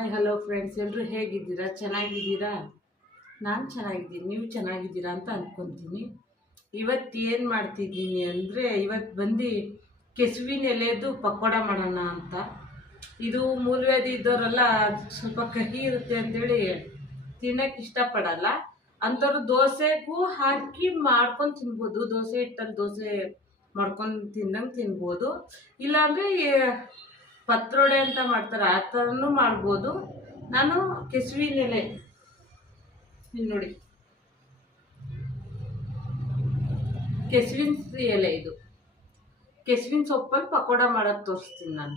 Hi hello friends, ಎಲ್ಲರೂ ಹೇಗಿದ್ದೀರಾ? ಚೆನ್ನಾಗಿದ್ದೀರಾ? ನಾನು ಚೆನ್ನಾಗಿದ್ದೀನಿ, ನೀವು ಚೆನ್ನಾಗಿದ್ದೀರಾ ಅಂತ ಅಂದ್ಕೊತೀನಿ. ಇವತ್ತು ಏನು ಮಾಡ್ತಿದ್ದೀನಿ ಅಂದರೆ, ಇವತ್ತು ಬಂದು ಕೆಸುವಿನ ಎಲೆದು ಪಕೋಡ ಮಾಡೋಣ ಅಂತ. ಇದು ಮೂಲವ್ಯಾಧಿ ಇದ್ದವರೆಲ್ಲ ಸ್ವಲ್ಪ ಕಹಿ ಇರುತ್ತೆ ಅಂತೇಳಿ ತಿನ್ನೋಕ್ಕೆ ಇಷ್ಟಪಡಲ್ಲ. ಅಂಥವ್ರು ದೋಸೆಗೂ ಹಾಕಿ ಮಾಡ್ಕೊಂಡು ತಿನ್ಬೋದು. ದೋಸೆ ಹಿಟ್ಟಲ್ಲಿ ದೋಸೆ ಮಾಡ್ಕೊಂಡು ತಿಂದಂಗೆ ತಿನ್ಬೋದು. ಇಲ್ಲಾಂದರೆ ಪತ್ರೊಡೆ ಅಂತ ಮಾಡ್ತಾರೆ, ಆ ಥರನೂ ಮಾಡ್ಬೋದು. ನಾನು ಕೆಸುವಿನ ಎಲೆ, ಇಲ್ಲಿ ನೋಡಿ, ಕೆಸುವಿನ ಎಲೆ ಇದು ಕೆಸುವಿನ ಸೊಪ್ಪಲ್ಲಿ ಪಕೋಡ ಮಾಡೋದು ತೋರಿಸ್ತೀನಿ ನಾನು.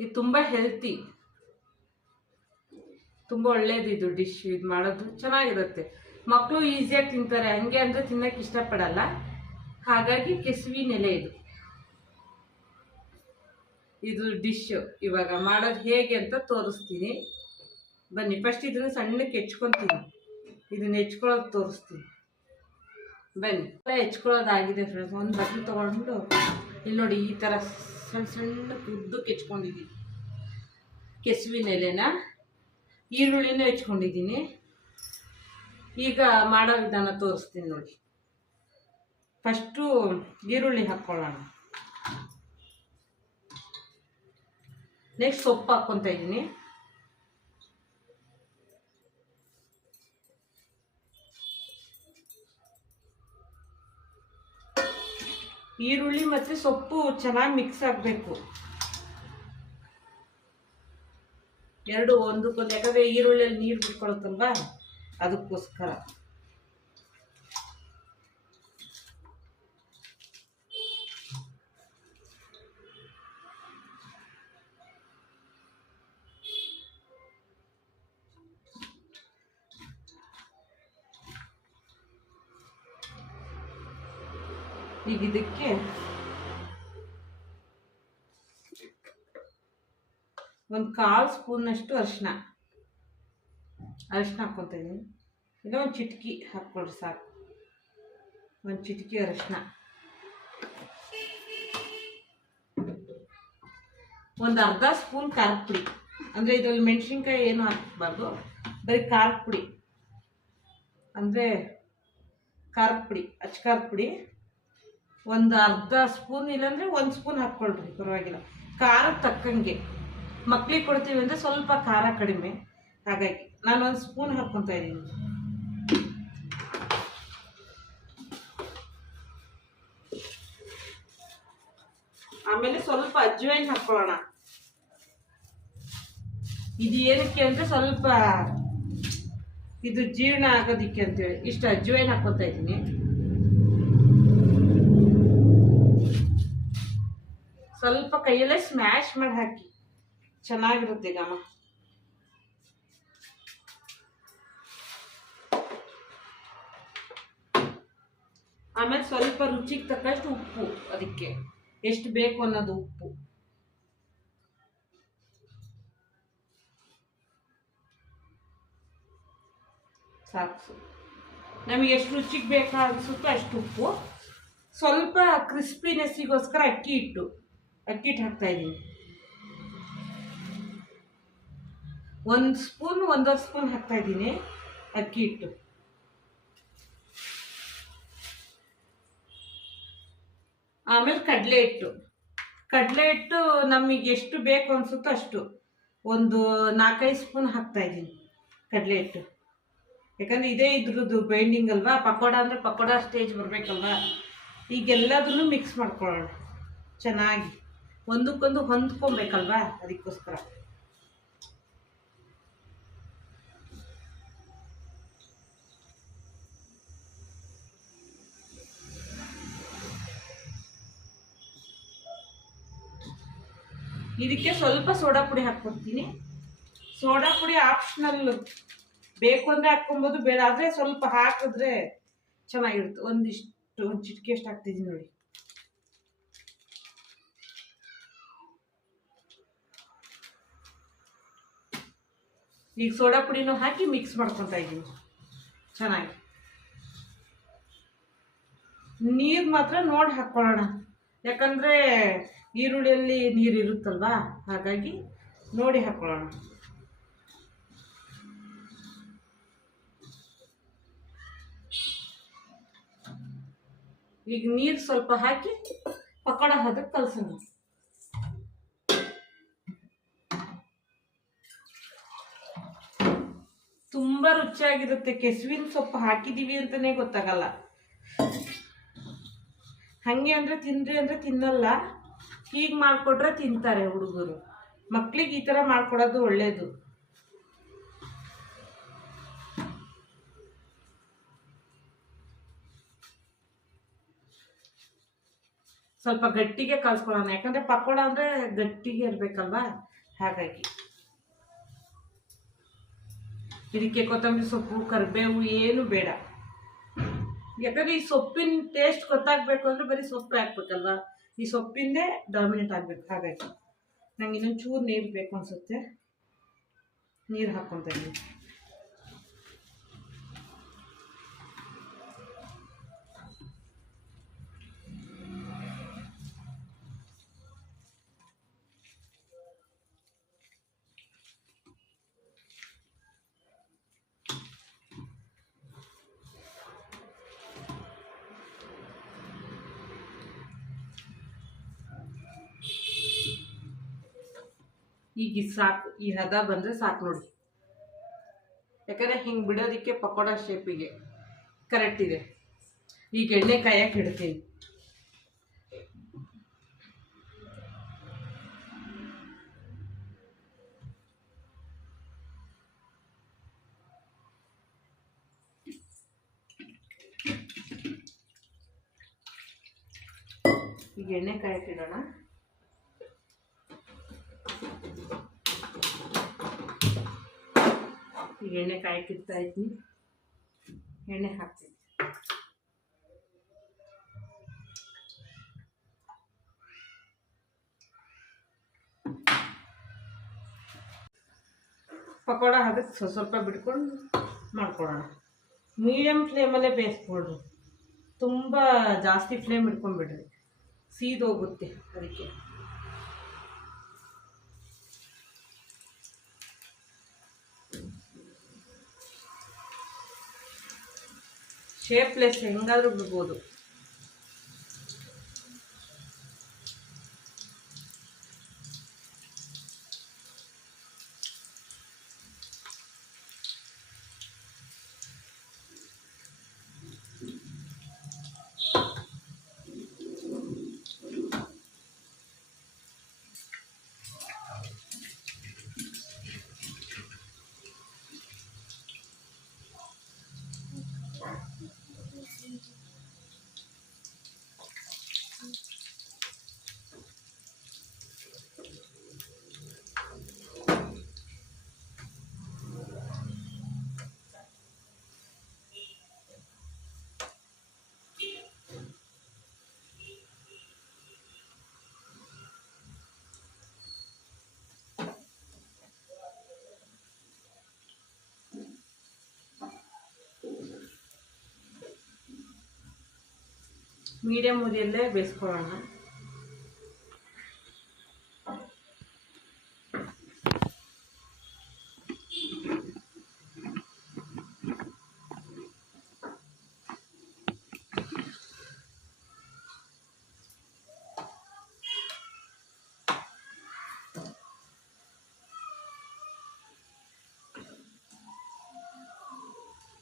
ಇದು ತುಂಬ ಹೆಲ್ತಿ, ತುಂಬ ಒಳ್ಳೇದು ಇದು ಡಿಶ್. ಇದು ಮಾಡೋದು ಚೆನ್ನಾಗಿರುತ್ತೆ, ಮಕ್ಕಳು ಈಸಿಯಾಗಿ ತಿಂತಾರೆ. ಹಂಗೆ ಅಂದರೆ ತಿನ್ನೋಕ್ಕೆ ಇಷ್ಟಪಡಲ್ಲ, ಹಾಗಾಗಿ ಕೆಸುವಿನ ಎಲೆ ಇದು ಡಿಶ್ ಇವಾಗ ಮಾಡೋದು ಹೇಗೆ ಅಂತ ತೋರಿಸ್ತೀನಿ. ಬನ್ನಿ, ಫಸ್ಟ್ ಇದನ್ನು ಸಣ್ಣಕ್ಕೆ ಹೆಚ್ಕೊತೀನಿ. ಇದನ್ನ ಹೆಚ್ಕೊಳ್ಳೋದು ತೋರಿಸ್ತೀನಿ ಬನ್ನಿ. ಹೆಚ್ಕೊಳ್ಳೋದಾಗಿದೆ ಫ್ರೆಂಡ್ಸ್. ಒಂದು ಬಟ್ಲು ತೊಗೊಂಡು ಇಲ್ಲಿ ನೋಡಿ, ಈ ಥರ ಸಣ್ಣ ಸಣ್ಣ ಉದ್ದಕ್ಕೆ ಹೆಚ್ಕೊಂಡಿದ್ದೀನಿ ಕೆಸುವಿನ ಎಲೆನ. ಈರುಳ್ಳಿನೂ ಹೆಚ್ಕೊಂಡಿದ್ದೀನಿ. ಈಗ ಮಾಡೋ ವಿಧಾನ ತೋರಿಸ್ತೀನಿ ನೋಡಿ. ಫಸ್ಟು ಈರುಳ್ಳಿ ಹಾಕ್ಕೊಳ್ಳೋಣ. ನೆಕ್ಸ್ಟ್ ಸೊಪ್ಪು ಹಾಕ್ಕೊತಾ ಇದ್ದೀನಿ. ಈರುಳ್ಳಿ ಮತ್ತು ಸೊಪ್ಪು ಚೆನ್ನಾಗಿ ಮಿಕ್ಸ್ ಆಗಬೇಕು, ಎರಡು ಒಂದಕ್ಕೊಂದು. ಯಾಕಂದರೆ ಈರುಳ್ಳಿಯಲ್ಲಿ ನೀರು ಬಿಟ್ಕೊಳುತ್ತಲ್ವ, ಅದಕ್ಕೋಸ್ಕರ. ಈಗ ಇದಕ್ಕೆ ಒಂದು 1/4 ಸ್ಪೂನಷ್ಟು ಅರಿಶಿನ ಹಾಕ್ಕೊತಾ ಇದ್ದೀನಿ. ಇಲ್ಲ, ಒಂದು ಚಿಟಕಿ ಹಾಕ್ಕೊಳ್ರಿ ಸಾಕು. ಒಂದು ಚಿಟಕಿ ಅರಿಶಿನ, ಒಂದು ಅರ್ಧ ಸ್ಪೂನ್ ಖಾರದ ಪುಡಿ. ಅಂದರೆ ಇದರಲ್ಲಿ ಮೆಣಸಿನ್ಕಾಯಿ ಏನು ಹಾಕಬಾರ್ದು, ಬರೀ ಖಾರದ ಪುಡಿ. ಅಂದರೆ ಖಾರದ ಪುಡಿ, ಅಚ್ಚ ಖಾರದ ಪುಡಿ ಒಂದು ಅರ್ಧ ಸ್ಪೂನ್, ಇಲ್ಲಾಂದರೆ 1 ಸ್ಪೂನ್ ಹಾಕ್ಕೊಳ್ರಿ, ಪರವಾಗಿಲ್ಲ. ಖಾರ ತಕ್ಕಂಗೆ, ಮಕ್ಳಿಗೆ ಕೊಡ್ತೀವಿ ಅಂದರೆ ಸ್ವಲ್ಪ ಖಾರ ಕಡಿಮೆ, ಹಾಗಾಗಿ ನಾನು 1 ಸ್ಪೂನ್ ಹಾಕ್ಕೊತಾ ಇದ್ದೀನಿ. ಆಮೇಲೆ ಸ್ವಲ್ಪ ಅಜ್ವೈನ್ ಹಾಕ್ಕೊಳ್ಳೋಣ. ಇದು ಏನಕ್ಕೆ ಅಂದರೆ ಸ್ವಲ್ಪ ಇದು ಜೀರ್ಣ ಆಗೋದಿಕ್ಕೆ ಅಂತೇಳಿ ಇಷ್ಟು ಅಜ್ವೈನ್ ಹಾಕ್ಕೊತಾ ಇದ್ದೀನಿ. ಸ್ವಲ್ಪ ಕೈಯಲ್ಲೇ ಸ್ಮ್ಯಾಶ್ ಮಾಡಿ ಹಾಕಿ, ಚೆನ್ನಾಗಿರುತ್ತೆ ಘಮ. ಆಮೇಲೆ ಸ್ವಲ್ಪ ರುಚಿಗೆ ತಕ್ಕಷ್ಟು ಉಪ್ಪು, ಅದಕ್ಕೆ ಎಷ್ಟು ಬೇಕು ಅನ್ನೋದು ಉಪ್ಪು ಸಾಕು. ನಮಗೆ ಎಷ್ಟು ರುಚಿಗೆ ಬೇಕು ಅನಿಸುತ್ತೋ ಅಷ್ಟು ಉಪ್ಪು. ಸ್ವಲ್ಪ ಕ್ರಿಸ್ಪಿನೆಸ್ಸಿಗೋಸ್ಕರ ಅಕ್ಕಿ ಹಿಟ್ಟು ಹಾಕ್ತಾ ಇದ್ದೀನಿ. 1 ಸ್ಪೂನ್ 1.5 ಸ್ಪೂನ್ ಹಾಕ್ತಾ ಇದ್ದೀನಿ ಅಕ್ಕಿ ಹಿಟ್ಟು. ಆಮೇಲೆ ಕಡಲೆ ಹಿಟ್ಟು ನಮಗೆ ಎಷ್ಟು ಬೇಕು ಅನಿಸುತ್ತೋ ಅಷ್ಟು, ಒಂದು 4-5 ಸ್ಪೂನ್ ಹಾಕ್ತಾ ಇದ್ದೀನಿ ಕಡಲೆ ಹಿಟ್ಟು. ಯಾಕಂದರೆ ಇದೇ ಇದ್ರದ್ದು ಬೈಂಡಿಂಗ್ ಅಲ್ವಾ, ಪಕೋಡ ಅಂದರೆ ಪಕೋಡ ಸ್ಟೇಜ್ ಬರಬೇಕಲ್ವಾ. ಈಗೆಲ್ಲದನ್ನು ಮಿಕ್ಸ್ ಮಾಡ್ಕೊಳ್ಳೋಣ ಚೆನ್ನಾಗಿ, ಒಂದಕ್ಕೊಂದು ಹೊಂದ್ಕೊಬೇಕಲ್ವಾ, ಅದಕ್ಕೋಸ್ಕರ. ಇದಕ್ಕೆ ಸ್ವಲ್ಪ ಸೋಡಾ ಪುಡಿ ಹಾಕ್ಕೊಡ್ತೀನಿ. ಸೋಡಾ ಪುಡಿ ಆಪ್ಷನಲ್, ಬೇಕು ಅಂದರೆ ಹಾಕ್ಕೊಬೋದು, ಬೇಡ ಆದರೆ ಸ್ವಲ್ಪ ಹಾಕಿದ್ರೆ ಚೆನ್ನಾಗಿರುತ್ತೆ. ಒಂದು ಚಿಟಿಕೆ ಅಷ್ಟು ಹಾಕ್ತಿದ್ದೀನಿ ನೋಡಿ. ಈಗ ಸೋಡಾ ಪುಡಿನೂ ಹಾಕಿ ಮಿಕ್ಸ್ ಮಾಡ್ಕೊತಾ ಇದ್ದೀನಿ ಚೆನ್ನಾಗಿ. ನೀರು ಮಾತ್ರ ನೋಡಿ ಹಾಕ್ಕೊಳ್ಳೋಣ, ಯಾಕಂದರೆ ಈರುಳ್ಳಿಯಲ್ಲಿ ನೀರು ಇರುತ್ತಲ್ವಾ, ಹಾಗಾಗಿ ನೋಡಿ ಹಾಕ್ಕೊಳ್ಳೋಣ. ಈಗ ನೀರು ಸ್ವಲ್ಪ ಹಾಕಿ ಪಕೋಡ ಹದಕ್ಕೆ ಕಲಸೋಣ. ತುಂಬ ರುಚಿಯಾಗಿರುತ್ತೆ. ಕೆಸುವಿನ ಸೊಪ್ಪು ಹಾಕಿದ್ದೀವಿ ಅಂತಲೇ ಗೊತ್ತಾಗಲ್ಲ. ಹಾಗೆ ಅಂದರೆ ತಿನ್ನಿರಿ ಅಂದರೆ ತಿನ್ನಲ್ಲ. ಹೀಗೆ ಮಾಡಿಕೊಟ್ರೆ ತಿಂತಾರೆ ಹುಡುಗರು. ಮಕ್ಳಿಗೆ ಈ ಥರ ಮಾಡ್ಕೊಡೋದು ಒಳ್ಳೆಯದು. ಸ್ವಲ್ಪ ಗಟ್ಟಿಗೆ ಕಲ್ಸ್ಕೊಳ್ಳೋಣ, ಯಾಕಂದರೆ ಪಕೋಡ ಅಂದರೆ ಗಟ್ಟಿಗೆ ಇರಬೇಕಲ್ವಾ, ಹಾಗಾಗಿ. ಇದಕ್ಕೆ ಕೊತ್ತಂಬರಿ ಸೊಪ್ಪು, ಕರಿಬೇವು ಏನು ಬೇಡ. ಯಾಕಂದರೆ ಈ ಸೊಪ್ಪಿನ ಟೇಸ್ಟ್ ಗೊತ್ತಾಗಬೇಕು ಅಂದರೆ ಬರೀ ಸೊಪ್ಪು ಹಾಕ್ಬೇಕಲ್ವಾ, ಈ ಸೊಪ್ಪಿಂದೇ ಡಾಮಿನೇಟ್ ಆಗಬೇಕು. ಹಾಗಾಗಿ ನಂಗೆ ಇನ್ನೊಂದು ಚೂರು ನೀರು ಬೇಕು ಅನಿಸುತ್ತೆ, ನೀರು ಹಾಕ್ಕೊತ ಇದ್ದೀನಿ. ಈಗ ಸಾಕು, ಈ ಹದ ಬಂದರೆ ಸಾಕು ನೋಡಿ. ಯಾಕಂದರೆ ಹಿಂಗೆ ಬಿಡೋದಕ್ಕೆ ಪಕೋಡ ಶೇಪಿಗೆ ಕರೆಕ್ಟ್ ಇದೆ. ಈಗ ಎಣ್ಣೆ ಕಾಯಕ್ಕೆ ಇಡ್ತೀನಿ. ಈಗ ಎಣ್ಣೆ ಕಾಯಕ್ಕೆ ಇಡೋಣ. ಈಗ ಎಣ್ಣೆ ಕಾಯಕ್ಕೆ ಇಡ್ತಾ ಇದ್ದೀನಿ. ಎಣ್ಣೆ ಹಾಕ್ತೀನಿ. ಪಕೋಡ ಅದಕ್ಕೆ ಸ್ವಲ್ಪ ಬಿಡ್ಕೊಂಡು ಮಾಡ್ಕೊಳ್ಳೋಣ. ಮೀಡಿಯಮ್ ಫ್ಲೇಮಲ್ಲೇ ಬೇಯಿಸ್ಕೊಳ್ರಿ, ತುಂಬ ಜಾಸ್ತಿ ಫ್ಲೇಮ್ ಇಟ್ಕೊಂಡ್ಬಿಡ್ರಿ, ಸೀದೋಗುತ್ತೆ. ಅದಕ್ಕೆ ಶೇಪ್ಲೆಸ್ ಹೆಂಗಾದ್ರೂ ಬಿಡ್ಬೋದು. ಮೀಡಿಯಮ್ ಉರಿಯಲ್ಲೇ ಬೇಯಿಸ್ಕೊಳ್ಳೋಣ.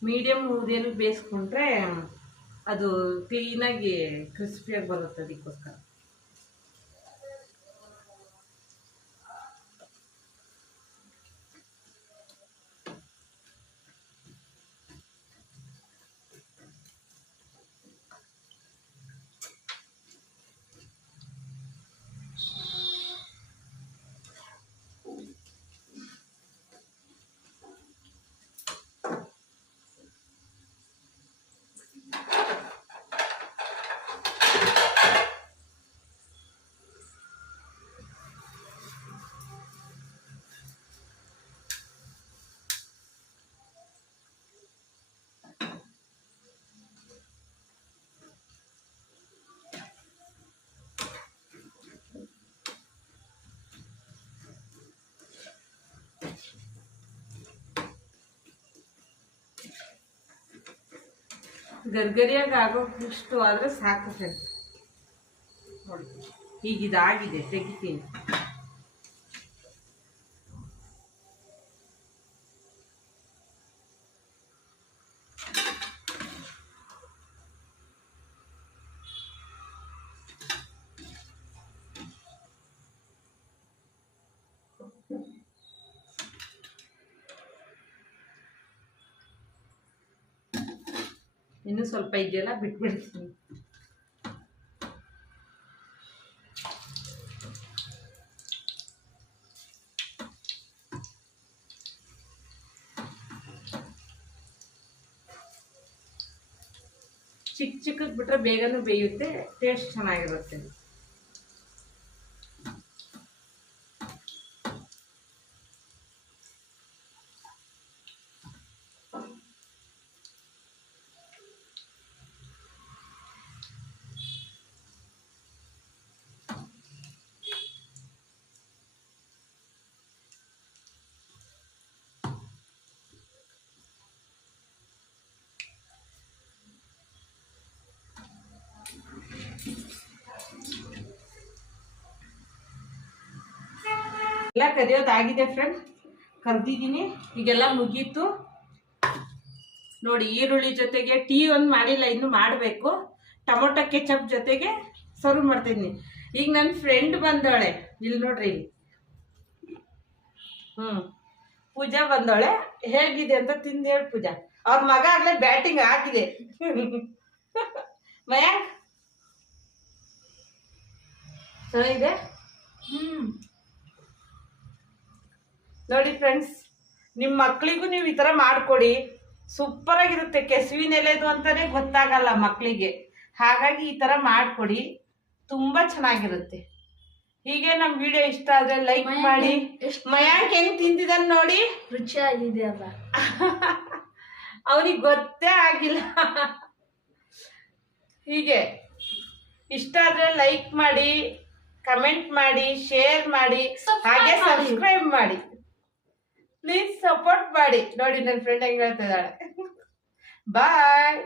ಮೀಡಿಯಮ್ ಉರಿಯಲ್ಲಿ ಬೇಯಿಸ್ಕೊಂಡ್ರೆ ಅದು ಕ್ಲೀನಾಗಿ ಕ್ರಿಸ್ಪಿಯಾಗಿ ಬರುತ್ತೆ. ಅದಕ್ಕೋಸ್ಕರ ಗರ್ಗರಿಯಾಗಿ ಆಗೋಷ್ಟು ಆದರೆ ಸಾಕು ಫ್ರೆಂಡ್. ನೋಡಿ ಹೀಗಿದಾಗಿದೆ, ತೆಗಿತೀನಿ. ಇನ್ನೂ ಸ್ವಲ್ಪ ಇದೆಯಲ್ಲ, ಬಿಟ್ಬಿಡ್ತೀನಿ. ಚಿಕ್ಕ ಚಿಕ್ಕಕ್ಕೆ ಬಿಟ್ರೆ ಬೇಗನೂ ಬೇಯುತ್ತೆ, ಟೇಸ್ಟ್ ಚೆನ್ನಾಗಿರುತ್ತೆ. ಎಲ್ಲ ಕರಿಯೋದಾಗಿದೆ ಫ್ರೆಂಡ್, ಕರ್ದಿದ್ದೀನಿ. ಈಗೆಲ್ಲ ಮುಗೀತು ನೋಡಿ. ಈರುಳ್ಳಿ ಜೊತೆಗೆ ಟೀ ಒಂದು ಮಾಡಿಲ್ಲ, ಇನ್ನು ಮಾಡಬೇಕು. ಟೊಮೊಟೊ ಕೆಚಪ್ ಜೊತೆಗೆ ಸರ್ವ್ ಮಾಡ್ತಿದ್ದೀನಿ. ಈಗ ನನ್ನ ಫ್ರೆಂಡ್ ಬಂದವಳೆ, ಇಲ್ಲಿ ನೋಡ್ರಿ ಇಲ್ಲಿ. ಪೂಜಾ ಬಂದವಳೆ. ಹೇಗಿದೆ ಅಂತ ತಿಂದು ಹೇಳಿ ಪೂಜಾ. ಅವ್ರ ಮಗ ಆಗ್ಲೇ ಬ್ಯಾಟಿಂಗ್ ಹಾಕಿದೆ. ಮಯಾಂಕ್ ಚೆನ್ನಾಗಿದೆ. ನೋಡಿ ಫ್ರೆಂಡ್ಸ್, ನಿಮ್ಮ ಮಕ್ಕಳಿಗೂ ನೀವು ಈ ಥರ ಮಾಡಿಕೊಡಿ, ಸೂಪರಾಗಿರುತ್ತೆ. ಕೆಸುವಿನ ಎಲೆದು ಅಂತಾನೆ ಗೊತ್ತಾಗಲ್ಲ ಮಕ್ಕಳಿಗೆ, ಹಾಗಾಗಿ ಈ ಥರ ಮಾಡಿಕೊಡಿ, ತುಂಬ ಚೆನ್ನಾಗಿರುತ್ತೆ. ಹೀಗೆ ನಮ್ಮ ವಿಡಿಯೋ ಇಷ್ಟ ಆದರೆ ಲೈಕ್ ಮಾಡಿ. ಮಯಾಂಕ್ ಹೆಂಗೆ ತಿಂದಿದ್ದಾನೆ ನೋಡಿ, ರುಚಿಯಾಗಿದೆ ಅಲ್ಲ. ಅವನಿಗೆ ಗೊತ್ತೇ ಆಗಿಲ್ಲ. ಹೀಗೆ ಇಷ್ಟ ಆದರೆ ಲೈಕ್ ಮಾಡಿ, ಕಮೆಂಟ್ ಮಾಡಿ, ಶೇರ್ ಮಾಡಿ, ಹಾಗೆ ಸಬ್ಸ್ಕ್ರೈಬ್ ಮಾಡಿ. ಪ್ಲೀಸ್ ಸಪೋರ್ಟ್ ಮಾಡಿ. ನೋಡಿ ನನ್ನ ಫ್ರೆಂಡ್ ಹೆಂಗೆ ಹೇಳ್ತಾ ಇದ್ದಾಳೆ. ಬಾಯ್.